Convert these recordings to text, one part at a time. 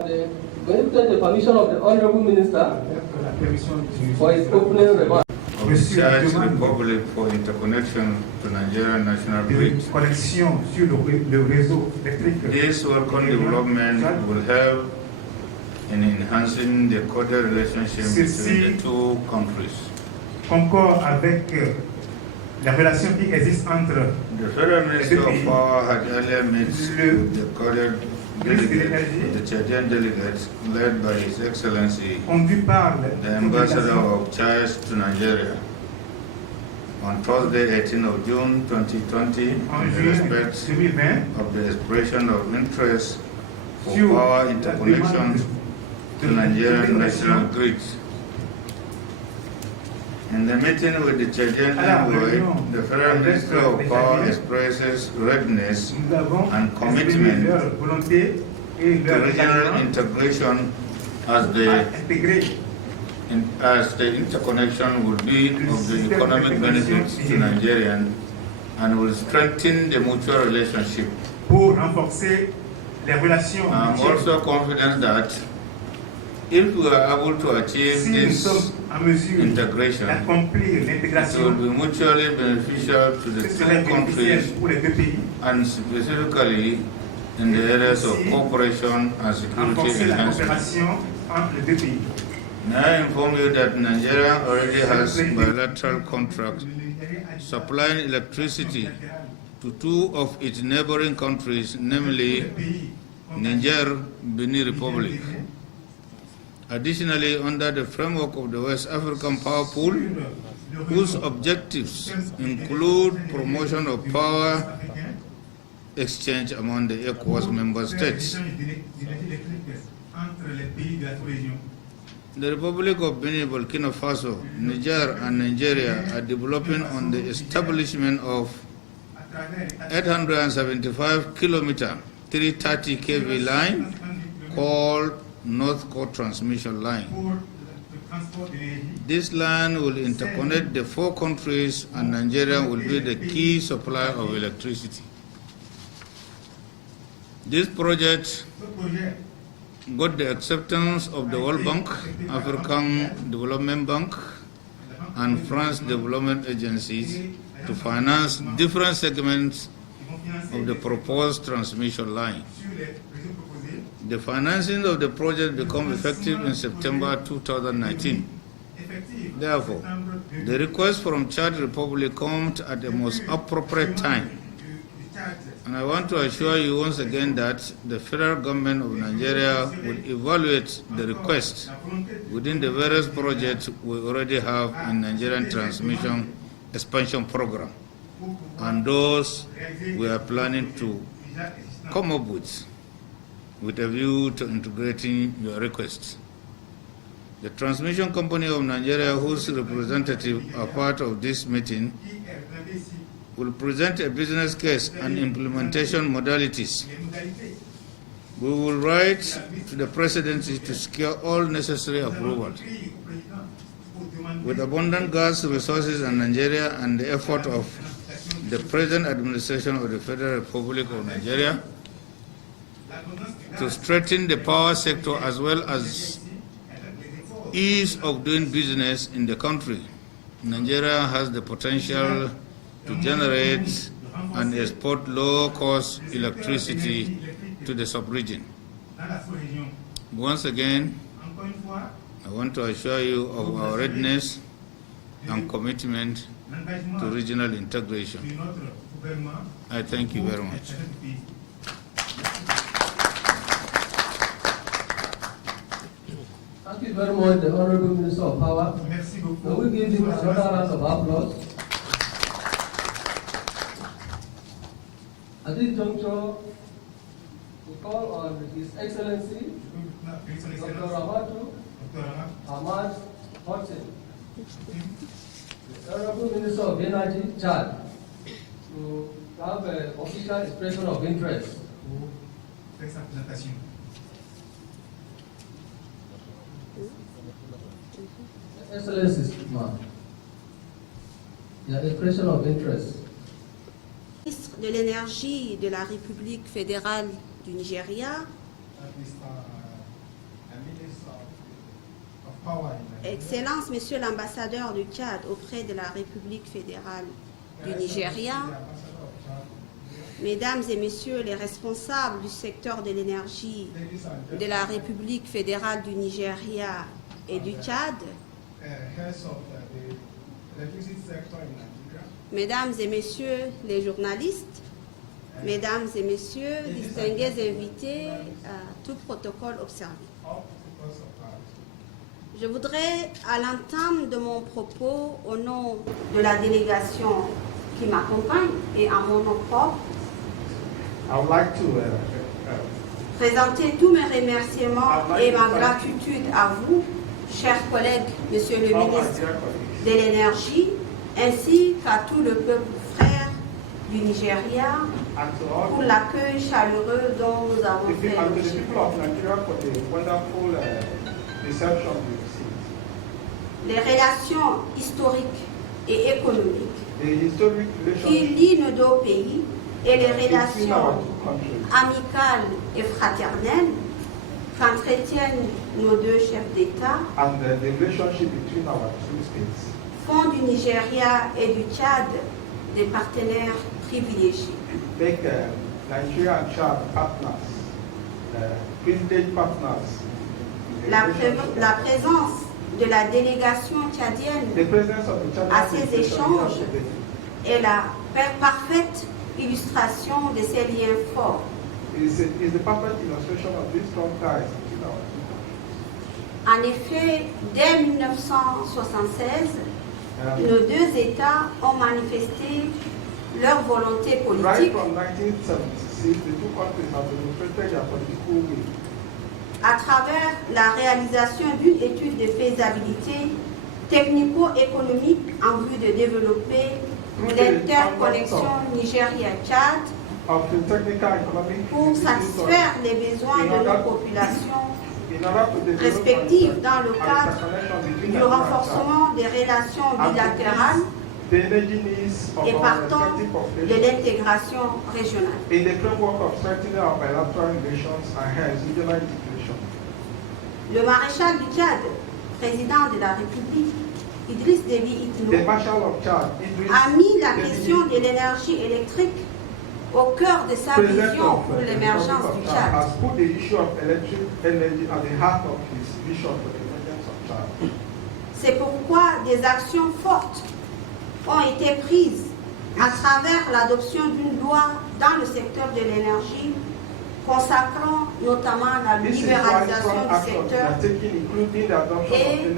Going to take the permission of the Honorable Minister for his opening remarks. Of the Czech Republic for interconnection to Nigerian national grid. This welcome development will help in enhancing the cordial relationship between the two countries. Concorde avec la relation qui existe entre the Federal Minister of Power had earlier met with the cordial delegate, the Chadian delegate, led by His Excellency, the Ambassador of Chad to Nigeria, on Thursday, 18th of June 2020, in respect of the expression of interest for power interconnection to Nigerian national grid. In the meeting with the Chadian envoy, the Federal Minister of Power expresses readiness and commitment to regional integration as the interconnection will be of the economic benefits to Nigerians and will strengthen the mutual relationship. I am also confident that if we are able to achieve this integration, it will be mutually beneficial to the two countries and specifically in the areas of cooperation and security enhancement. May I inform you that Nigeria already has bilateral contracts supplying electricity to two of its neighboring countries, namely Niger, Benin Republic. Additionally, under the framework of the West African Power Pool, whose objectives include promotion of power exchange among the ECOWAS member states. The Republic of Benin, Burkina Faso, Niger, and Nigeria are developing on the establishment of 875-kilometer 330 kV line called North Core Transmission Line. This line will interconnect the four countries and Nigeria will be the key supplier of electricity. This project got the acceptance of the World Bank, African Development Bank, and France Development Agencies to finance different segments of the proposed transmission line. The financing of the project became effective in September 2019. Therefore, the request from Chad Republic comes at the most appropriate time. And I want to assure you once again that the federal government of Nigeria will evaluate the request within the various projects we already have in Nigerian Transmission Expansion Program and those we are planning to come up with a view to integrating your requests. The Transmission Company of Nigeria, whose representatives are part of this meeting, will present a business case and implementation modalities. We will write to the Presidency to secure all necessary approvals. With abundant gas resources in Nigeria and the effort of the present administration of the Federal Republic of Nigeria to strengthen the power sector as well as ease of doing business in the country, Nigeria has the potential to generate and export low-cost electricity to the sub-region. Once again, I want to assure you of our readiness and commitment to regional integration. I thank you very much. Thank you very much, the Honorable Minister of Power. Can we give him another round of applause? At this juncture, we call on His Excellency, Dr. Ramatu Ahmad Hossein, the Honorable Minister of Energy, Chad, to have an official expression of interest. Excellencies, ma'am. Your expression of interest. De l'énergie de la République fédérale du Nigeria, Excellences, Monsieur l'ambassadeur du Tchad auprès de la République fédérale du Nigeria, Mesdames et Messieurs les responsables du secteur de l'énergie de la République fédérale du Nigeria et du Tchad, Mesdames et Messieurs les journalistes, Mesdames et Messieurs, distingués invités, tout protocole observé. Je voudrais, à l'entame de mon propos, au nom de la délégation qui m'accompagne et à mon nom propre, I would like to présenter tous mes remerciements et ma gratitude à vous, chers collègues, Monsieur le ministre de l'Énergie, ainsi qu'à tout le peuple frère du Nigeria pour l'accueil chaleureux dont nous avons fait l'objet. Les relations historiques et économiques qui lient nos deux pays et les relations amicales et fraternelles qu'entretiennent nos deux chefs d'État font du Nigeria et du Tchad des partenaires privilégiés. La présence de la délégation tchadienne à ces échanges est la parfaite illustration de ces liens forts. En effet, dès 1976, nos deux États ont manifesté leur volonté politique à travers la réalisation d'une étude de faisabilité technico-économique en vue de développer l'interconnexion Nigeria-Tchad pour satisfaire les besoins de nos populations respectives dans le cadre du renforcement des relations bilatérales et partant de l'intégration régionale. Le maréchal du Tchad, président de la République, Idriss Déby Itno, a mis la question de l'énergie électrique au cœur de sa vision pour l'émergence du Tchad. C'est pourquoi des actions fortes ont été prises à travers l'adoption d'une loi dans le secteur de l'énergie consacrant notamment la libéralisation du secteur et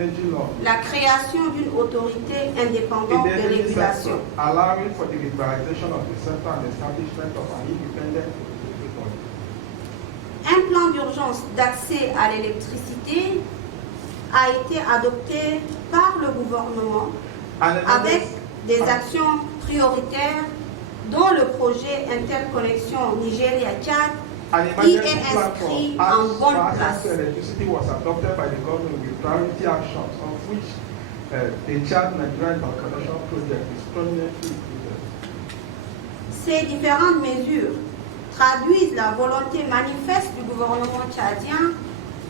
la création d'une autorité indépendante de régulation. Un plan d'urgence d'accès à l'électricité a été adopté par le gouvernement avec des actions prioritaires dont le projet interconnexion Nigeria-Tchad qui est inscrit en bonne place. Ces différentes mesures traduisent la volonté manifeste du gouvernement tchadien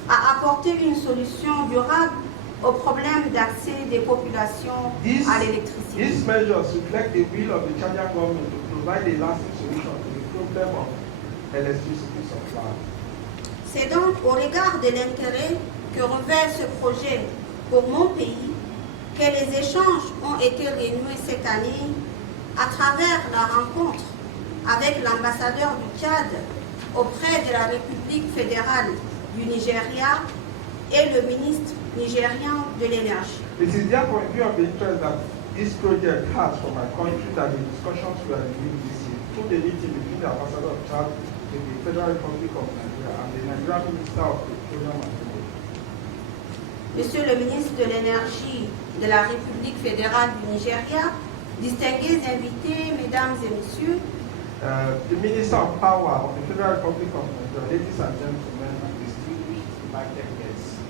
à apporter une solution durable au problème d'accès des populations à l'électricité. These measures reflect the will of the Chadian government to provide a lasting solution to the problem of electricity supply. C'est donc au regard de l'intérêt que revêt ce projet pour mon pays que les échanges ont été renoués cette année à travers la rencontre avec l'ambassadeur du Tchad auprès de la République fédérale du Nigeria et le ministre nigérian de l'énergie. It is therefore in view of the interest that this project has for my country that the discussions were renewed this year through the meeting between the ambassador of Chad in the Federal Republic of Nigeria and the Nigerian Minister of Petroleum and Energy. Monsieur le ministre de l'énergie de la République fédérale du Nigeria, distingués invités, mesdames et messieurs, the Minister of Power of the Federal Republic of Nigeria, ladies and gentlemen, and distinguished invited guests.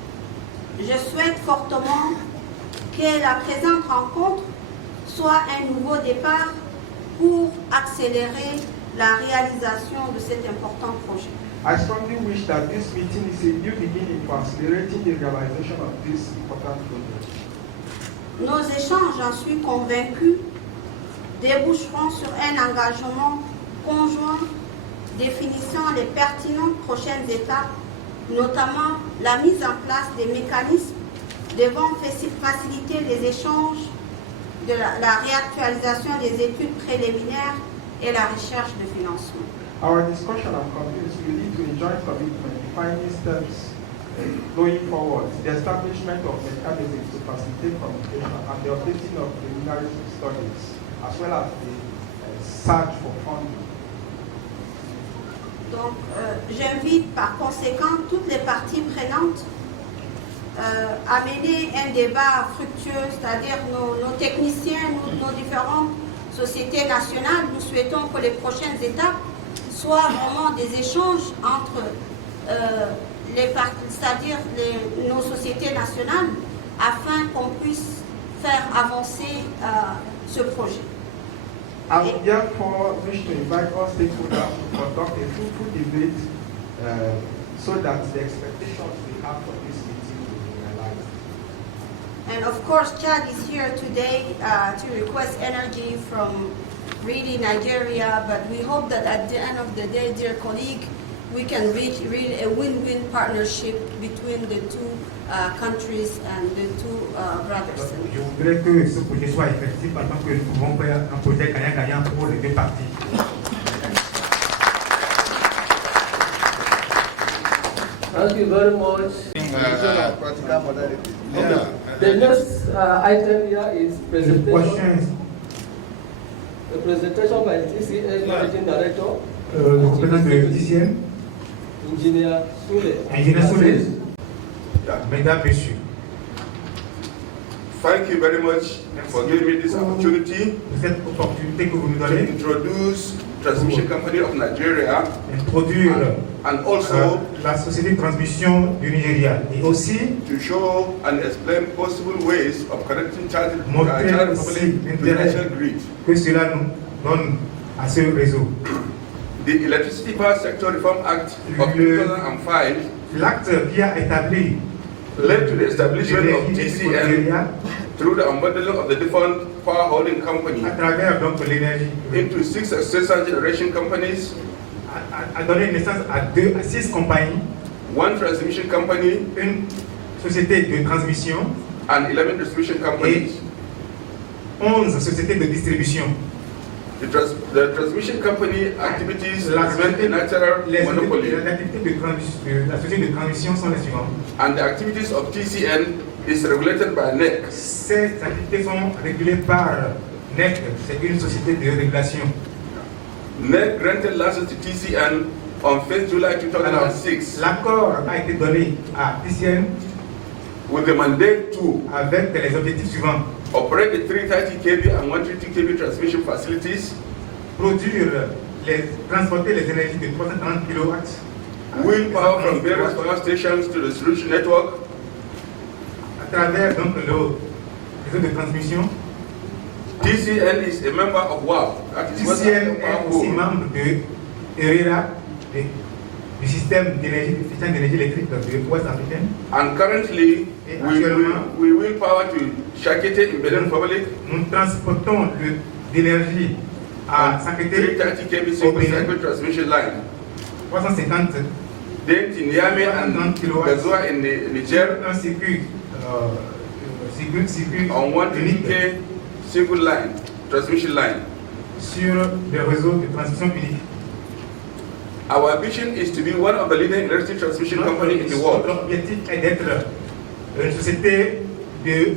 Je souhaite fortement que la présente rencontre soit un nouveau départ pour accélérer la réalisation de cet important projet. I strongly wish that this meeting is a new beginning for accelerating the realization of this important project. Nos échanges, j'en suis convaincu, déboucheront sur un engagement conjoint définissant les pertinentes prochaines étapes, notamment la mise en place des mécanismes devant faciliter les échanges, de la réactualisation des études préliminaires et la recherche de financement. Our discussion, I'm convinced, will lead to a joint commitment defining steps going forward, the establishment of mechanisms to facilitate communication and the updating of preliminary studies, as well as the search for funding. Donc, j'invite par conséquent toutes les parties prenantes à mener un débat fructueux, c'est-à-dire nos techniciens, nos différentes sociétés nationales. Nous souhaitons que les prochaines étapes soient vraiment des échanges entre les parties, c'est-à-dire nos sociétés nationales, afin qu'on puisse faire avancer ce projet. I would therefore wish to invite all stakeholders to conduct a fruitful debate so that the expectations we have for this meeting will be realized. And of course, Chad is here today to request energy from really Nigeria, but we hope that at the end of the day, dear colleague, we can reach really a win-win partnership between the two countries and the two brothers. Je voudrais que ce projet soit effectif parce que nous pouvons faire un projet gagnant-gagnant pour les deux parties. Thank you very much. The next item here is presentation. The presentation by TCA Managing Director, Le représentant de TCN, Engineer Sule. Engineer Sule. Mesdames, Messieurs, Thank you very much for giving me this opportunity pour cette opportunité que vous nous to donnez introduce Transmission Company of Nigeria d'introduire and also la société de transmission du Nigeria et aussi to show and explain possible ways of connecting Chad montrer Republic aussi to the l'intérêt national grid. que cela nous donne à ce réseau. The Electricity Power Sector Reform Act of 2005 L'acte qui a établi led to the establishment of l'énergie TCN Nigeria through the unbundling of the different power holding company à travers donc l'énergie into 6 successor generation companies, a donné naissance à 6 compagnies, 1 transmission company, une société de transmission and 11 distribution companies. et 11 sociétés de distribution. The transmission company activities La remain a natural les monopoly, activités de la société de transmission sont les suivantes. and the activities of TCN is regulated by NEC. Ces activités sont régulées par NEC, c'est une société de régulation. NEC granted license to TCN on 1st July Alors, 2006 l'accord a été donné à TCN with the mandate to avec les objectifs suivants. operate the 330 kV and 130 kV transmission facilities, Transporter les énergies de 330 kW wheel power from various power stations to the distribution network, à travers donc, le réseau de transmission. TCN is a member of WAP, that is West TCN African est Power aussi Pool, membre de ERERA, du système d'efficience d'énergie électrique de West Africaine. and currently Et we wheel power to Shakete in Benin Republic, Nous transportons l'énergie à Sakété, 330 kV single cycle transmission line. 350, Then to Niamey and 330 kilowatts. Gazoua in Niger un circuit on 120 unique kV single line, transmission line. sur des réseaux de transmission unique. Our vision is to be one of the leading electric transmission companies in the world. L'objectif est d'être une société de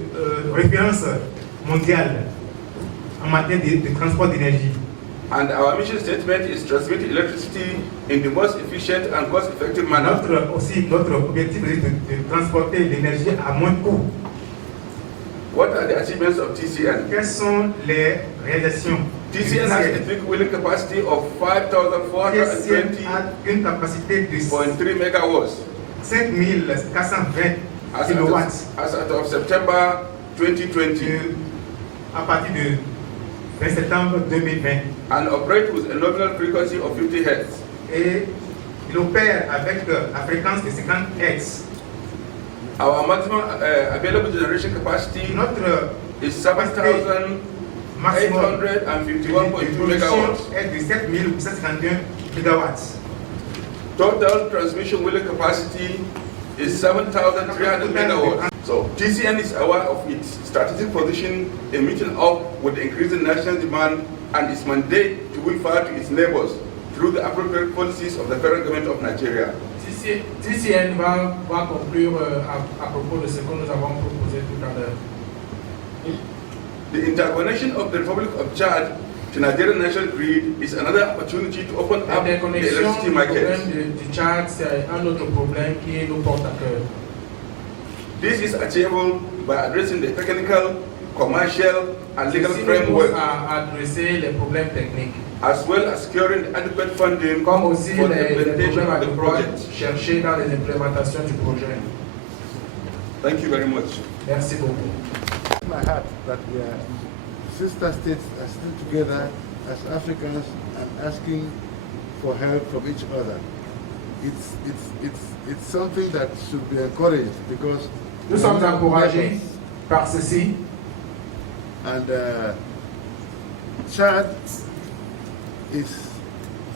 référence mondiale en matière de transport d'énergie. And our mission statement is transmit electricity in the most efficient and cost-effective manner. Notre objectif est de transporter l'énergie à moins de coût. What are the achievements of TCN? Quelles sont les réalisations? TCN has a peak wheeling capacity of TCN 5,420.3 a une capacité de megawatts 5420 kilowatts as of September 2020 à partir de 20 septembre 2020 and operate with a nominal frequency of 50 Hz. et il opère avec la fréquence de 50 Hz. Our maximum available generation capacity Notre is maximum 7,851.2 megawatts. est de 7,851 mégawatts. Total transmission wheeler capacity is 7,300 megawatts. So TCN is aware of its strategic position in meeting up with the increasing national demand and its mandate to will far to its neighbors through the appropriate policies of the federal government of Nigeria. TCN va conclure à propos de ce que nous avons proposé tout à l'heure. The interconnection of the Republic of Chad to Nigerian national grid is another opportunity to open La up the déconnexion electricity du market. problème du Tchad, c'est un autre problème qui nous porte à cœur. This is achievable by addressing the technical, commercial, and legal Ceci nous framework, pousse à adresser les problèmes techniques, as well as securing adequate funding comme aussi for the les implementation problèmes of the adéquats project. cherchés dans les implémentations du projet. Thank you very much. Merci beaucoup. My heart that we are sister states are still together as Africans and asking for help from each other. It's something that should be encouraged because Nous sommes encouragés par ceci. and Chad is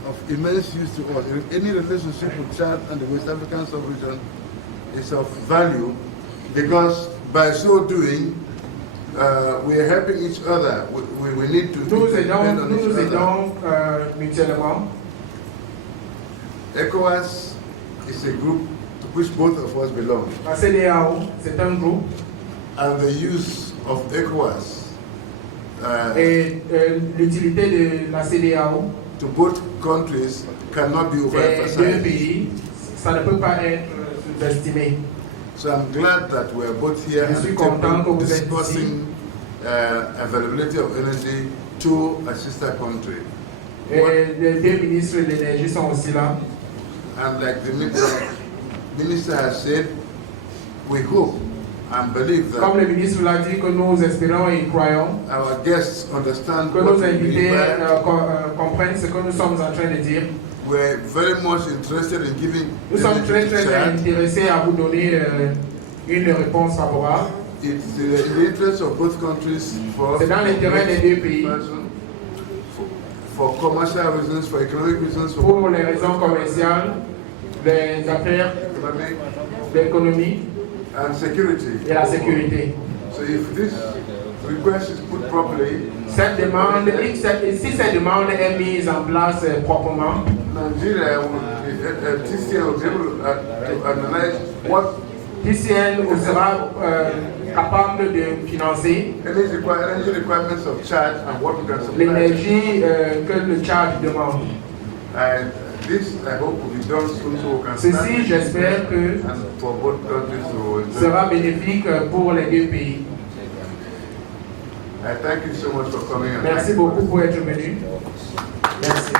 of immense use to us. Any relationship with Chad and the West African sub-region is of value because by so doing, we are helping each other. We need to Nous depend on nous each other. aidons mutuellement. ECOWAS is a group to which both of us belong, La CEDEAO, c'est un groupe and the use of ECOWAS et l'utilité de la CEDEAO to both countries cannot be des deux overemphasized. pays, ça ne peut pas être sous-estimé. So I'm glad that we're both here Je at suis the content que table vous êtes discussing availability of energy to a sister country. Et les deux ministres de l'énergie sont aussi là. And like the minister has said, we hope and believe Comme that le ministre l'a dit, que nous espérons et croyons our guests understand que what nos we invités require. comprennent ce que nous sommes en train de dire. We're very much interested in giving Nous sommes très energy to très Chad. intéressés à vous donner une réponse favorable. It's in the interest of both countries for C'est dans l'intérêt des deux pays. For commercial reasons, for economic reasons, for Pour les raisons commerciales, les affaires, economic l'économie and security. et la sécurité. So if this request is put properly, Cette demande, si cette demande est mise en place proprement, Nigeria will, TCN will be able to analyze what TCN sera capable de financer energy requirements of Chad and what we can supply. l'énergie que le Tchad demande. And this, I hope, will be done soon so we can start Ceci, j'espère que and for both countries to enjoy. sera bénéfique pour les deux pays. I thank you so much for coming. And Merci beaucoup pour être venu. Merci.